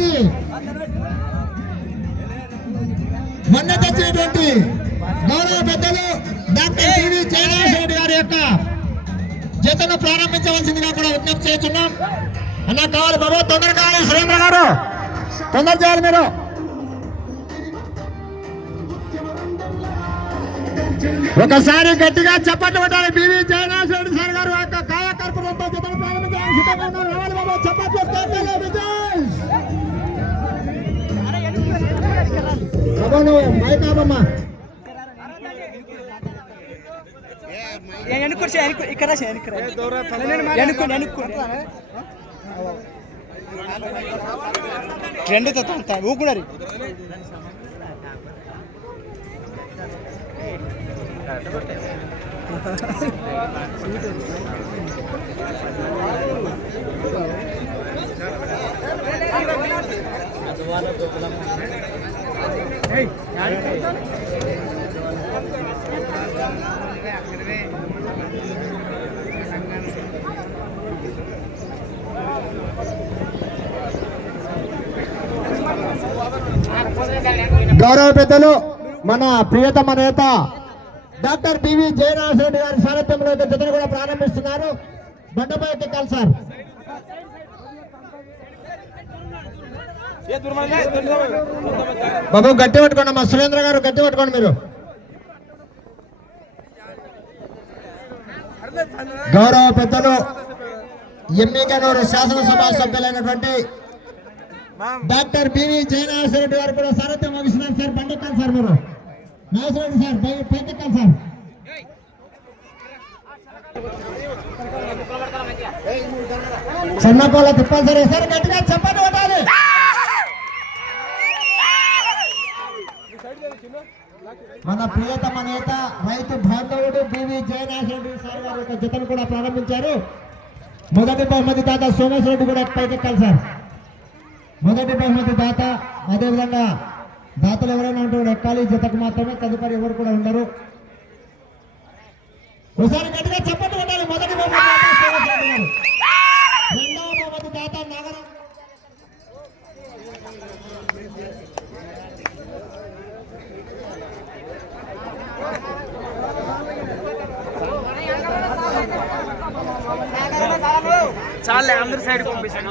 అందరికీ మొన్న తెచ్చినటువంటి గౌరవ పెద్దలు డాక్టర్ టివి రెడ్డి గారి యొక్క జతను ప్రారంభించవలసిందిగా కూడా విజ్ఞప్తి చేస్తున్నాం. అన్న కావాలి బాబు తొందర కావాలి సురేంద్ర గారు. తొందర చేయాలి మీరు. ఒకసారి గట్టిగా చప్పట్లు కొట్టాలి బివి రెడ్డి సార్ గారు. ఇక్కడ ఎనుకోండి ఎనుకోండి ట్రెండ్ తంత ఊకున్నారు గౌరవ పెద్దలు మన ప్రియతమ నేత డాక్టర్ పివి జయరాజ్ రెడ్డి గారి సారథ్యంలో జతను కూడా ప్రారంభిస్తున్నారు. బండపై ఎక్కాలి సార్. బాబు గట్టి పట్టుకోండి మా సురేంద్ర గారు గట్టి పట్టుకోండి మీరు. గౌరవ పెద్దలు ఎమ్మికనూరు శాసనసభ సభ్యులైనటువంటి డాక్టర్ బివి జయనాథ్ రెడ్డి గారు కూడా సారథ్యం వహిస్తున్నారు సార్. బండెక్కాలి సార్ మీరు. నాగరెడ్డి సార్ పై పైకెక్కాలి సార్. చిన్నకోళ్ళ తిప్పాలి సార్. సార్ గట్టిగా చెప్పండి. మన ప్రియతమ నేత రైతు బాంధవుడు బివి జయనాథ్ రెడ్డి సార్ గారి యొక్క జతను కూడా ప్రారంభించారు. మొదటి బహుమతి దాత సోమేశ్ రెడ్డి కూడా పైకెక్కాలి సార్. మొదటి బహుమతి దాత అదేవిధంగా దాతలు ఎవరైనా ఉంటే కూడా ఎక్కాలి. జతకు మాత్రమే తదుపరి ఎవరు కూడా ఉండరు. ఒకసారి గట్టిగా చెప్పండి కొట్టాలి మొదటి బహుమతి దాత సోమేశ్ రెడ్డి గారు. రెండవ బహుమతి దాత నాగరాజు చాలే అందరి సైడ్ పంపిస్తాను